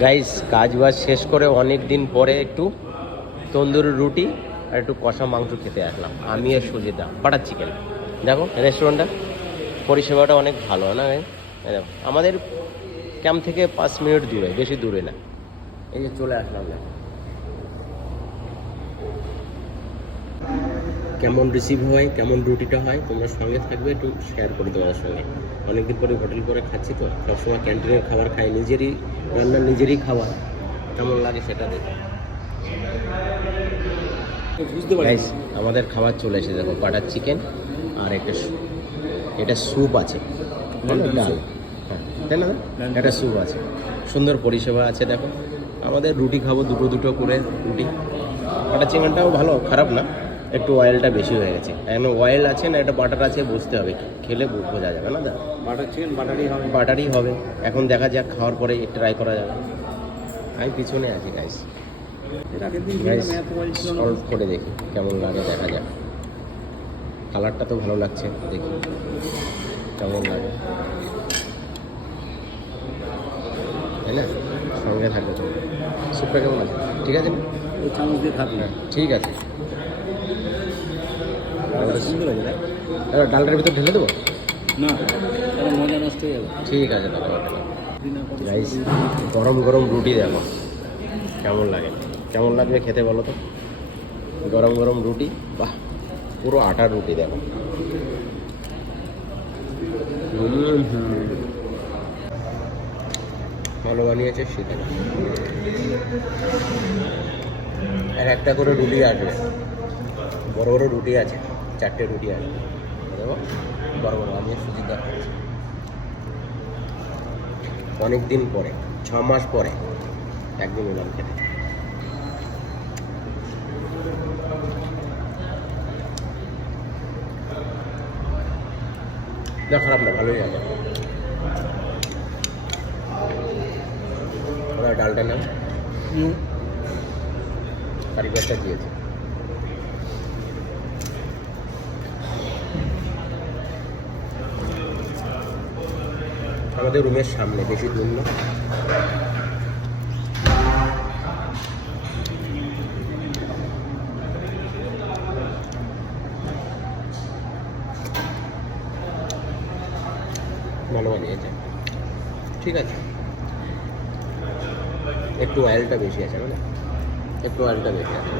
Guys কাজ বাজ শেষ করে অনেক দিন পরে একটু তন্দুরি রুটি আর একটু কষা মাংস খেতে আসলাম আমি আর সুজিতা বাটার চিকেন। দেখো রেস্টুরেন্টটা পরিষেবাটা অনেক ভালো না এই দেখো, আমাদের ক্যাম্প থেকে 5 মিনিট দূরে, বেশি দূরে না। এই যে চলে আসলাম না। কেমন রিসিভ হয়, কেমন রুটিটা হয়, তোমরা সঙ্গে থাকবে, একটু শেয়ার করে তোমাদের সঙ্গে। অনেকদিন পরে হোটেল করে খাচ্ছি তো, সবসময় ক্যান্টিনের খাবার খাই, নিজেরই রান্না নিজেরই খাবার, কেমন লাগে সেটা দেখো। বুঝতে পারিস আমাদের খাবার চলে এসে দেখো, বাটার চিকেন আর একটা এটা স্যুপ আছে, ডাল, হ্যাঁ তাই না, একটা স্যুপ আছে, সুন্দর পরিষেবা আছে। দেখো আমাদের রুটি খাবো দুটো দুটো করে রুটি। বাটার চিকেনটাও ভালো, খারাপ না, একটু অয়েলটা বেশি হয়ে গেছে। এখন অয়েল আছে না এটা বাটার আছে, বুঝতে হবে, খেলে বোঝা যাবে না। দা বাটার চিকেন বাটারই হবে, এখন দেখা যাক, খাওয়ার পরে ট্রাই করা যাবে। আমি পিছনে আছি গাইস, সলভ করে দেখি কেমন লাগে, দেখা যাক। কালারটা তো ভালো লাগছে, দেখি কেমন লাগে, তাই না? সঙ্গে থাকবে তো। স্যুপটা কেমন আছে? ঠিক আছে না? চামচ দিয়ে খাবি? ঠিক আছে। ডালটার ভিতর ঢেলে দেবো না, মজা নষ্ট হয়ে যাবে। ঠিক আছে দাদা। গাইস গরম গরম রুটি দেখো কেমন লাগে, কেমন লাগবে খেতে বলো তো? গরম গরম রুটি, বাহ, পুরো আটার রুটি দেখো। ভালো বানিয়েছে সেটা। আর একটা করে রুটি আসবে, বড় বড় রুটি আছে, 4টে রুটি আছে দেখো, বড় বড়। আমি সুজিটা অনেক দিন পরে, 6 মাস পরে একদিন এলাম খেতে। না খারাপ না, ভালোই আছে। ওরা ডালটা নাম কারিগরটা দিয়েছে। আমাদের রুমের সামনে, বেশি দূর না। ভালো বানিয়েছে, ঠিক আছে। একটু অয়েলটা বেশি আছে, মানে একটু অয়েলটা বেশি আছে।